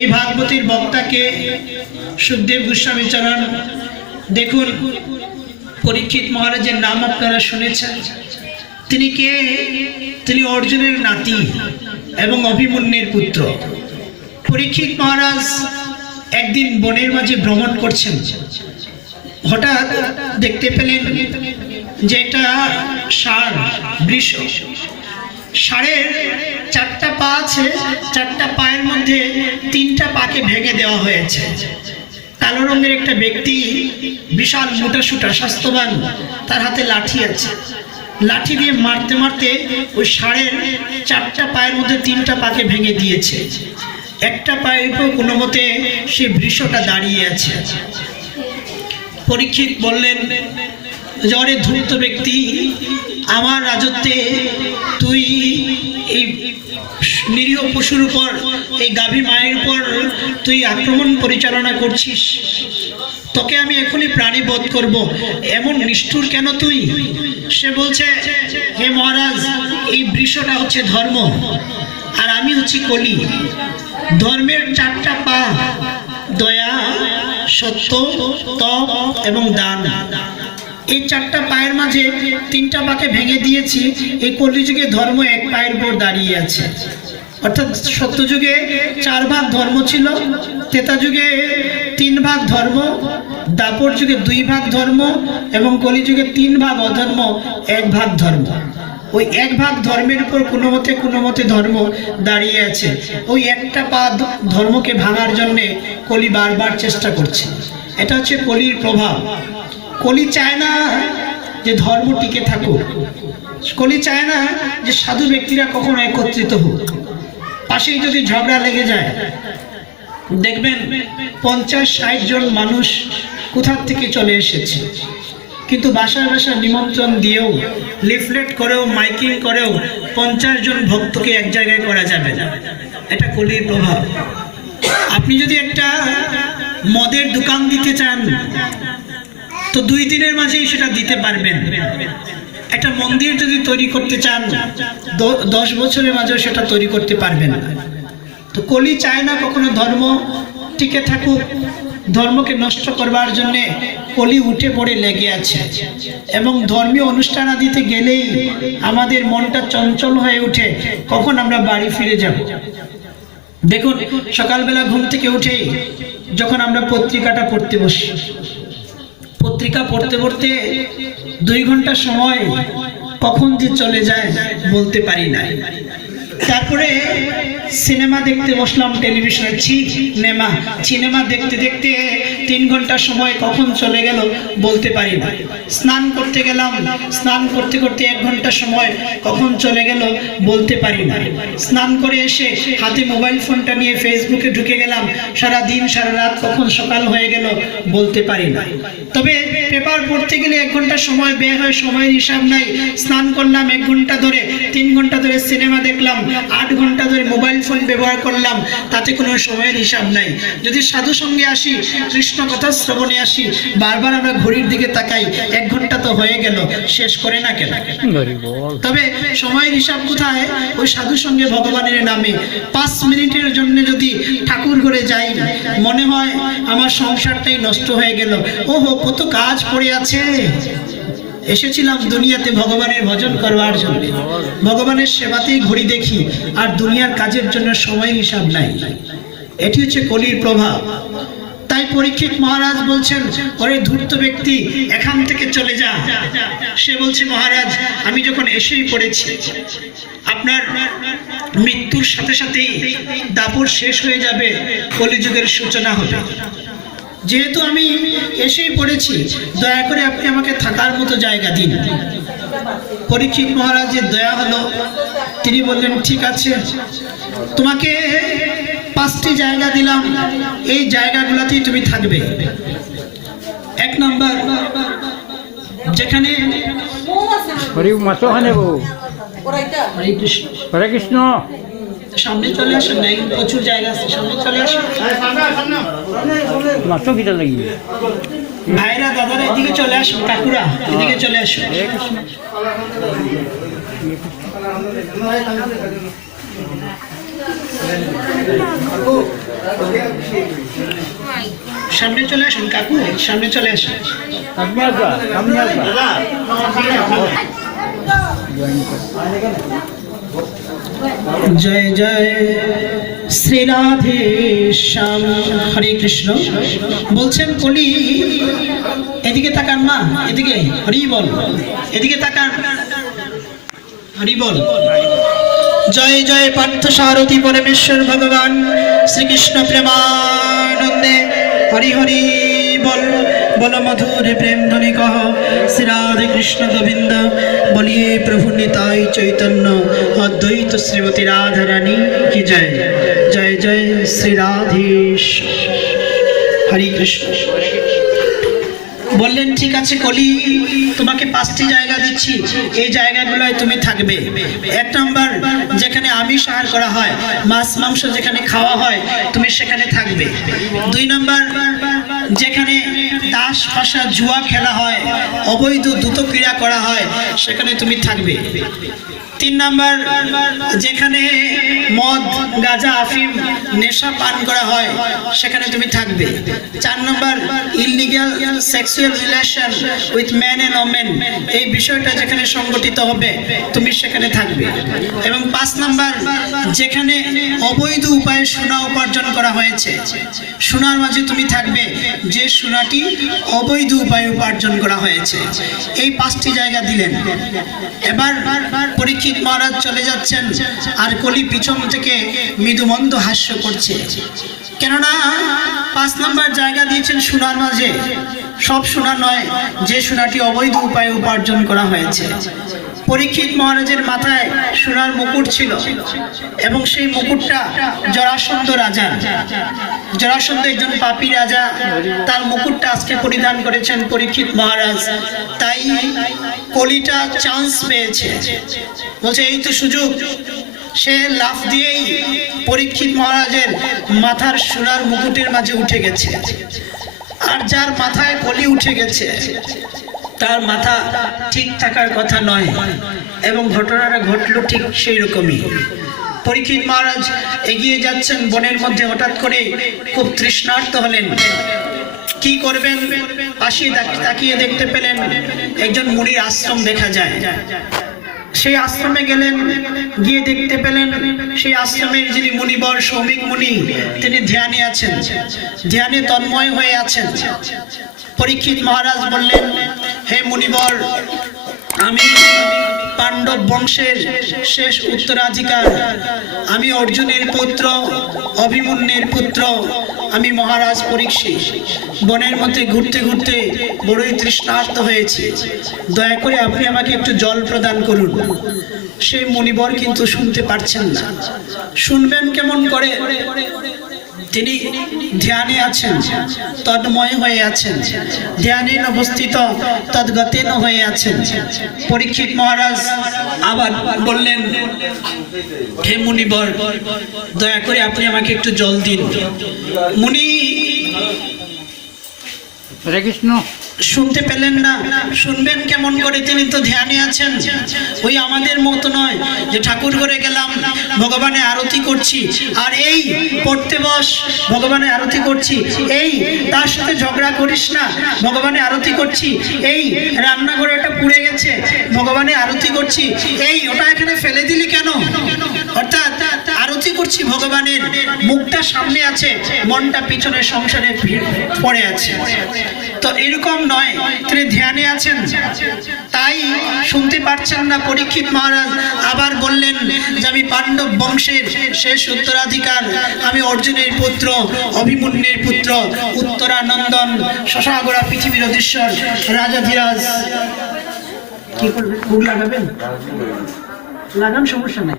এই ভাগবতীর বক্তাকে সুখদেব গোস্বামী চরণ। দেখুন, পরীক্ষিত মহারাজের নাম আপনারা শুনেছেন। তিনি কে? তিনি অর্জুনের নাতি এবং অভিমন্যুর পুত্র। পরীক্ষিত মহারাজ একদিন বনের মাঝে ভ্রমণ করছেন। হঠাৎ দেখতে পেলেন যে একটা ষাঁড়, বৃষ। ষাঁড়ের চারটা পা আছে, চারটা পায়ের মধ্যে তিনটা পাকে ভেঙে দেওয়া হয়েছে। কালো রঙের একটা ব্যক্তি, বিশাল মোটাসোটা স্বাস্থ্যবান, তার হাতে লাঠি আছে। লাঠি দিয়ে মারতে মারতে ওই ষাঁড়ের চারটা পায়ের মধ্যে তিনটা পাকে ভেঙে দিয়েছে। একটা পায়ের উপর কোনো মতে সে বৃষটা দাঁড়িয়ে আছে। পরীক্ষিত বললেন, জ্বরে ধূর্ত ব্যক্তি, আমার রাজত্বে তুই এই নিরীহ পশুর উপর, এই গাভী মায়ের উপর তুই আক্রমণ পরিচালনা করছিস। তোকে আমি এখনই প্রাণী বধ করব, এমন নিষ্ঠুর কেন তুই? সে বলছে, হে মহারাজ, এই বৃষটা হচ্ছে ধর্ম আর আমি হচ্ছি কলি। ধর্মের চারটা পা, দয়া, সত্য, তপ এবং দান। এই চারটা পায়ের মাঝে তিনটা পাকে ভেঙে দিয়েছি। এই কলিযুগে ধর্ম এক পায়ের উপর দাঁড়িয়ে আছে। অর্থাৎ সত্যযুগে 4 ভাগ ধর্ম ছিল, ত্রেতা যুগে 3 ভাগ ধর্ম, দাপর যুগে 2 ভাগ ধর্ম এবং কলিযুগে 3 ভাগ অধর্ম, 1 ভাগ ধর্ম। ওই 1 ভাগ ধর্মের উপর কোনো মতে ধর্ম দাঁড়িয়ে আছে। ওই একটা পা ধর্মকে ভাঙার জন্যে কলি বারবার চেষ্টা করছে। এটা হচ্ছে কলির প্রভাব। কলি চায় না যে ধর্ম টিকে থাকুক। কলি চায় না যে সাধু ব্যক্তিরা কখনো একত্রিত হোক। পাশেই যদি ঝগড়া লেগে যায়, দেখবেন 50-60 জন মানুষ কোথার থেকে চলে এসেছে, কিন্তু বাসায় বাসায় নিমন্ত্রণ দিয়েও, লিফলেট করেও, মাইকিং করেও 50 জন ভক্তকে এক জায়গায় করা যাবে না। এটা কলির প্রভাব। আপনি যদি একটা মদের দোকান দিতে চান তো 2 দিনের মাঝেই সেটা দিতে পারবেন। একটা মন্দির যদি তৈরি করতে চান 10 বছরের মাঝেও সেটা তৈরি করতে পারবেন না। তো কলি চায় না কখনো ধর্ম টিকে থাকুক। ধর্মকে নষ্ট করবার জন্যে কলি উঠে পড়ে লেগে আছে। এবং ধর্মীয় অনুষ্ঠান আদিতে গেলেই আমাদের মনটা চঞ্চল হয়ে ওঠে, কখন আমরা বাড়ি ফিরে যাব। দেখুন, সকালবেলা ঘুম থেকে উঠেই যখন আমরা পত্রিকাটা পড়তে বসি, পত্রিকা পড়তে পড়তে 2 ঘন্টা সময় কখন যে চলে যায় বলতে পারি না। তারপরে সিনেমা দেখতে বসলাম, টেলিভিশনে সিনেমা দেখতে দেখতে 3 ঘন্টা সময় কখন চলে গেল বলতে পারি না। স্নান করতে গেলাম, স্নান করতে করতে 1 ঘন্টা সময় কখন চলে গেল বলতে পারি না। স্নান করে এসে হাতে মোবাইল ফোনটা নিয়ে ফেসবুকে ঢুকে গেলাম, সারা দিন সারা রাত কখন সকাল হয়ে গেল বলতে পারি না। তবে পেপার পড়তে গেলে 1 ঘন্টা সময় ব্যয় হয়, সময়ের হিসাব নাই। স্নান করলাম 1 ঘন্টা ধরে, 3 ঘন্টা ধরে সিনেমা দেখলাম, 8 ঘন্টা ধরে মোবাইল ফোন ব্যবহার করলাম, তাতে কোনো সময়ের হিসাব নাই। যদি সাধু সঙ্গে আসি, কৃষ্ণ কথা শ্রবণে আসি, বারবার আমরা ঘড়ির দিকে তাকাই, 1 ঘন্টা তো হয়ে গেল, শেষ করে না কেন? তবে সময়ের হিসাব কোথায়? ওই সাধু সঙ্গে ভগবানের নামে 5 মিনিটের জন্য যদি ঠাকুর ঘরে যাই, মনে হয় আমার সংসারটাই নষ্ট হয়ে গেল। ওহো, কত কাজ পড়ে আছে। এসেছিলাম দুনিয়াতে ভগবানের ভজন করবার জন্য, ভগবানের সেবাতেই ঘড়ি দেখি, আর দুনিয়ার কাজের জন্য সময় হিসাব নাই। এটি হচ্ছে কলির প্রভাব। তাই পরীক্ষিত মহারাজ বলছেন, ওরে ধূর্ত ব্যক্তি, এখান থেকে চলে যা। সে বলছে, মহারাজ, আমি যখন এসেই পড়েছি, আপনার মৃত্যুর সাথে সাথেই দাপর শেষ হয়ে যাবে, কলিযুগের সূচনা হবে। যেহেতু আমি এসেই পড়েছি, দয়া করে আপনি আমাকে থাকার মতো জায়গা দিন। পরীক্ষিত মহারাজের দয়া হলো, তিনি বললেন, ঠিক আছে, তোমাকে 5টি জায়গা দিলাম, এই জায়গাগুলোতেই তুমি থাকবে। 1 নম্বর, যেখানে হরে কৃষ্ণ, সামনে চলে আসুন, প্রচুর জায়গা আছে, সামনে চলে আসুন। ভাইরা, দাদারা এদিকে চলে আসুন, কাকুরা এদিকে চলে আসুন। সামনে চলে আসুন কাকু, সামনে চলে আসুন। জয় জয় শ্রী রাধে শ্যাম, হরে কৃষ্ণ। বলছেন কলি, এদিকে তাকান মা, এদিকে, হরি বল, এদিকে তাকান, হরি বল। জয় জয় পার্থ সারথি পরমেশ্বর ভগবান শ্রীকৃষ্ণ প্রেমানন্দে, হরি হরি বল। বল মধুর প্রেম ধ্বনি কহ, শ্রী রাধে কৃষ্ণ গোবিন্দ, বলিয়ে প্রভু নিতাই চৈতন্য, অদ্বৈত শ্রীমতী রাধা রানী কি জয়। জয় জয় শ্রী রাধেশ, হরে কৃষ্ণ। বললেন ঠিক আছে কলি, তোমাকে 5টি জায়গা দিচ্ছি, এই জায়গাগুলোয় তুমি থাকবে। 1 নম্বর, যেখানে আমিষ আহার করা হয়, মাছ মাংস যেখানে খাওয়া হয়, তুমি সেখানে থাকবে। 2 নম্বর, যেখানে তাস পাশা জুয়া খেলা হয়, অবৈধ দ্রুত ক্রিয়া করা হয়, সেখানে তুমি থাকবে। 3 নম্বর, যেখানে মদ গাঁজা আফিম নেশা পান করা হয়, সেখানে তুমি থাকবে। 4 নম্বর, illegal sexual relation with man and women, এই বিষয়টা যেখানে সংগঠিত হবে, তুমি সেখানে থাকবে। এবং 5 নম্বর, যেখানে অবৈধ উপায়ে সোনা উপার্জন করা হয়েছে, সোনার মাঝে তুমি থাকবে, যে সোনাটি অবৈধ উপায়ে উপার্জন করা হয়েছে। এই 5টি জায়গা দিলেন। এবার পরীক্ষিত মহারাজ চলে যাচ্ছেন, আর কলি পিছন থেকে মৃদুমন্দ হাস্য করছে, কেননা 5 নম্বর জায়গা দিয়েছেন সোনার মাঝে। সব সোনা নয়, যে সোনাটি অবৈধ উপায়ে উপার্জন করা হয়েছে। পরীক্ষিত মহারাজের মাথায় সোনার মুকুট ছিল, এবং সেই মুকুটটা জরাসন্ধ রাজা, জরাসন্ধ একজন পাপী রাজা, তার মুকুটটা আজকে পরিধান করেছেন পরীক্ষিত মহারাজ। তাই কলিটা চান্স পেয়েছে, বলছে এই তো সুযোগ। সে লাফ দিয়েই পরীক্ষিত মহারাজের মাথার সোনার মুকুটের মাঝে উঠে গেছে। আর যার মাথায় কলি উঠে গেছে, তার মাথা ঠিক থাকার কথা নয়, এবং ঘটনাটা ঘটলো ঠিক সেই রকমই। পরীক্ষিত মহারাজ এগিয়ে যাচ্ছেন, বনের মধ্যে হঠাৎ করে খুব তৃষ্ণার্ত হলেন। কি করবেন, পাশে তাকিয়ে দেখতে পেলেন একজন মুনির আশ্রম দেখা যায়। সেই আশ্রমে গেলেন, গিয়ে দেখতে পেলেন সেই আশ্রমের যিনি মুনিবর সৌমিক মুনি, তিনি ধ্যানে আছেন, ধ্যানে তন্ময় হয়ে আছেন। পরীক্ষিত মহারাজ বললেন, হে মুনিবর, আমি পাণ্ডব বংশের শেষ উত্তরাধিকার, আমি অর্জুনের পুত্র, অভিমন্যুর পুত্র, আমি মহারাজ পরীক্ষিত। বনের মধ্যে ঘুরতে ঘুরতে বড়ই তৃষ্ণার্ত হয়েছি, দয়া করে আপনি আমাকে একটু জল প্রদান করুন। সেই মুনিবর কিন্তু শুনতে পারছেন না। শুনবেন কেমন করে? তিনি ধ্যানে আছেন, তন্ময় হয়ে আছেন, ধ্যানে অবস্থিত, তদ্গতেন হয়ে আছেন। পরীক্ষিত মহারাজ আবার বললেন, হে মুনিবর, দয়া করে আপনি আমাকে একটু জল দিন। মুনি হরে কৃষ্ণ শুনতে পেলেন না। শুনবেন কেমন করে? তিনি তো ধ্যানে আছেন। ওই আমাদের মতো নয় যে ঠাকুর ঘরে গেলাম, ভগবানের আরতি করছি, আর এই পড়তে বস, ভগবানের আরতি করছি, এই তার সাথে ঝগড়া করিস না, ভগবানের আরতি করছি, এই রান্নাঘরে ওটা পুড়ে গেছে, ভগবানের আরতি করছি, এই ওটা এখানে ফেলে দিলি কেন? অর্থাৎ আরতি করছি ভগবানের, মুখটা সামনে আছে, মনটা পিছনে সংসারে পড়ে আছে। তো এরকম নয়, তিনি ধ্যানে আছেন, তাই শুনতে পারছেন না। পরীক্ষিত মহারাজ আবার বললেন যে আমি পাণ্ডব বংশের শেষ উত্তরাধিকার, আমি অর্জুনের পুত্র, অভিমন্যুর পুত্র, উত্তরানন্দন, শশাগোড়া পৃথিবীর অধীশ্বর রাজাধিরাজ। কি করবেন? ভোগ লাগাবেন? লাগান, সমস্যা নাই।